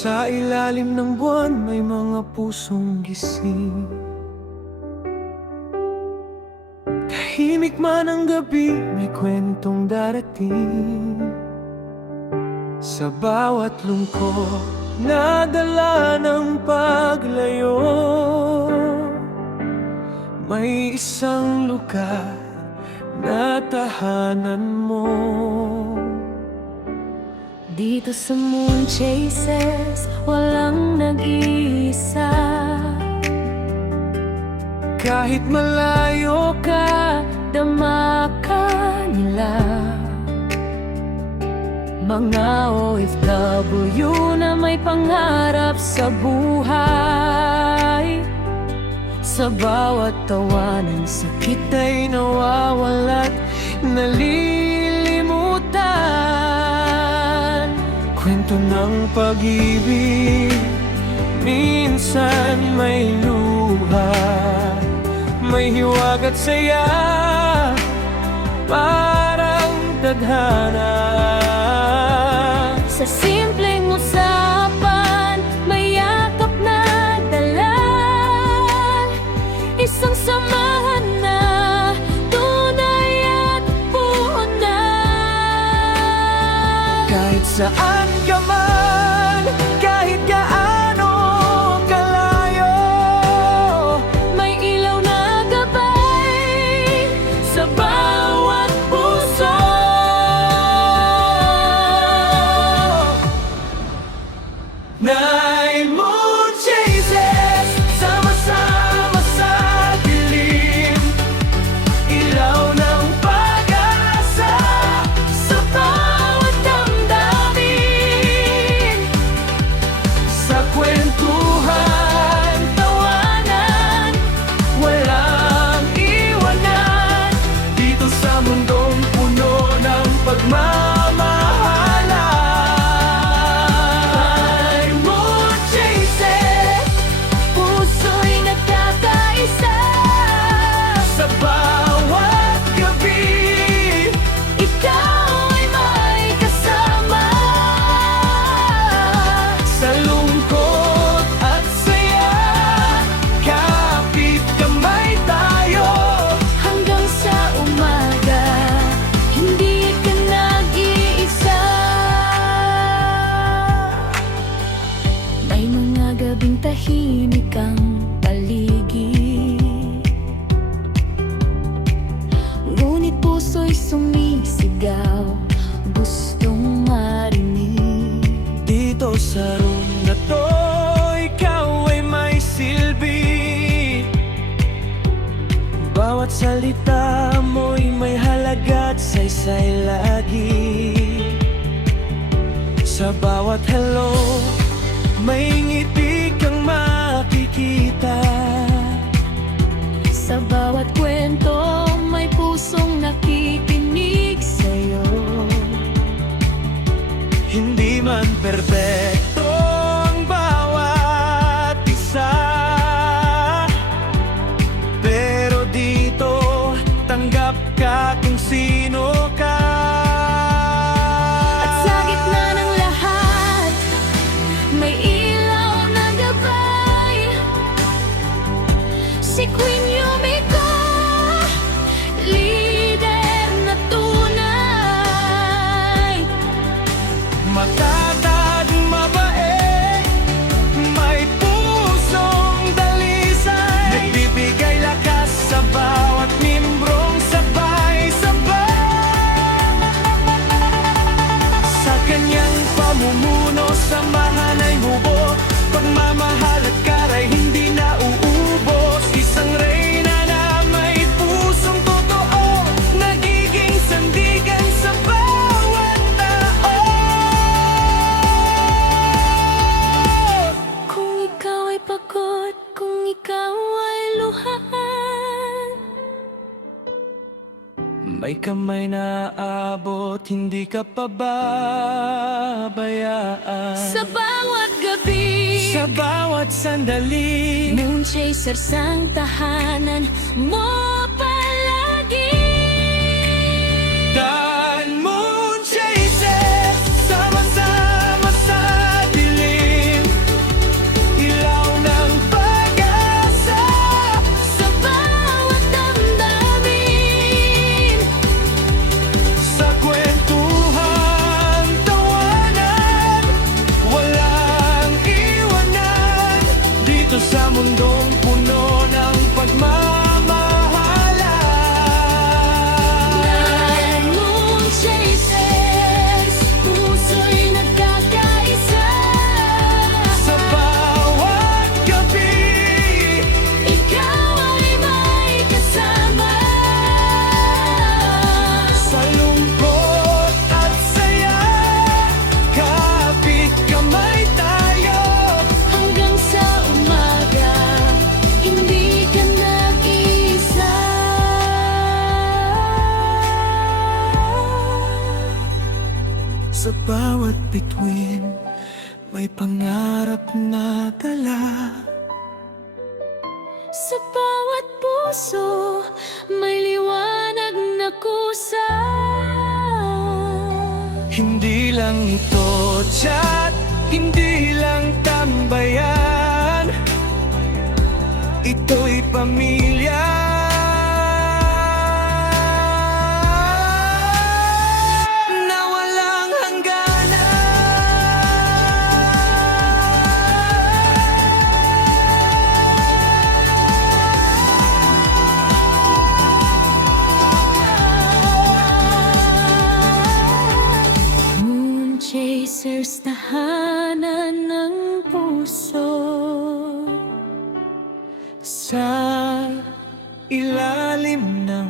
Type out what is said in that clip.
Sa ilalim ng buwan may mga pusong gising. Tahimik man ang gabi, may kwentong darating. Sa bawat lungkot na dala ng paglayo, may isang lugar na tahanan mo. Dito sa Moon Chasers, walang nag-iisa. Kahit malayo ka, Dama ka nila. Mga OFW na may pangarap sa buhay. Sa bawat tawanan, sakit ay nawawala't nalilimutan. Kwento ng pag-ibig, minsan may luha, may hiwag at saya, parang tadhana. sa simpleng usapan, may yakap na dala. Isang samahan na tunay at buo na. Kahit saan ka man, kahit gaano kalayo, May ilaw na gabay sa bawat puso. Nine Moon Chasers, sama-sama sa dilim, ilaw ng pag-asa Sa bawat damdamin, sa kwentuhan, tawanan, walang iwanan. Dito sa mundong puno ng pagmamahalan. Nine Moon Chasers, puso'y nagkakaisa. sa bawat gabi, Ikaw ay may kasama. sa lungkot at saya, kapit kamay tayo. Hanggang sa umaga, hindi ka nag-iisa. May mga gabing tahimik ang paligid, ngunit puso'y sumisigaw, gustong marinig. Dito sa room na to, ikaw ay may silbi. Bawat salita mo'y may halaga at saysay lagi. Sa bawat hello, may ngiti kang makikita. Sa bawat kwento, may pusong nakikinig sa'yo. Hindi man perpekto ang bawat isa, pero dito tanggap ka kung sino ka. At sa gitna ng lahat, may ilaw na gabay. Si Queen Yumiko, leader na tunay. Matatag, mabait, may pusong dalisay, nagbibigay lakas sa bawat mimbrong sabay-sabay. Sa kanyang pamumuno, samahan ay hubog, pagmamahal at karay hindi na uubos. Isang reyna na may pusong totoo, nagiging sandigan sa bawat tao. Kung ikaw ay pagod, kung ikaw ay luhaan, May kamay na aabot, hindi ka pababayaan. sa bawat gabi, Sa bawat sandali, Moon Chasers ang tahanan mo palagi. Nine Moon Chasers, sama-sama sa dilim, bituin, may pangarap na dala. Sa bawat puso, may liwanag na kusa. Hindi lang ito chat, hindi lang tambayan, ito'y pamilya. Na walang hangganan. Moon Chasers, tahanan ng puso. Sa ilalim ng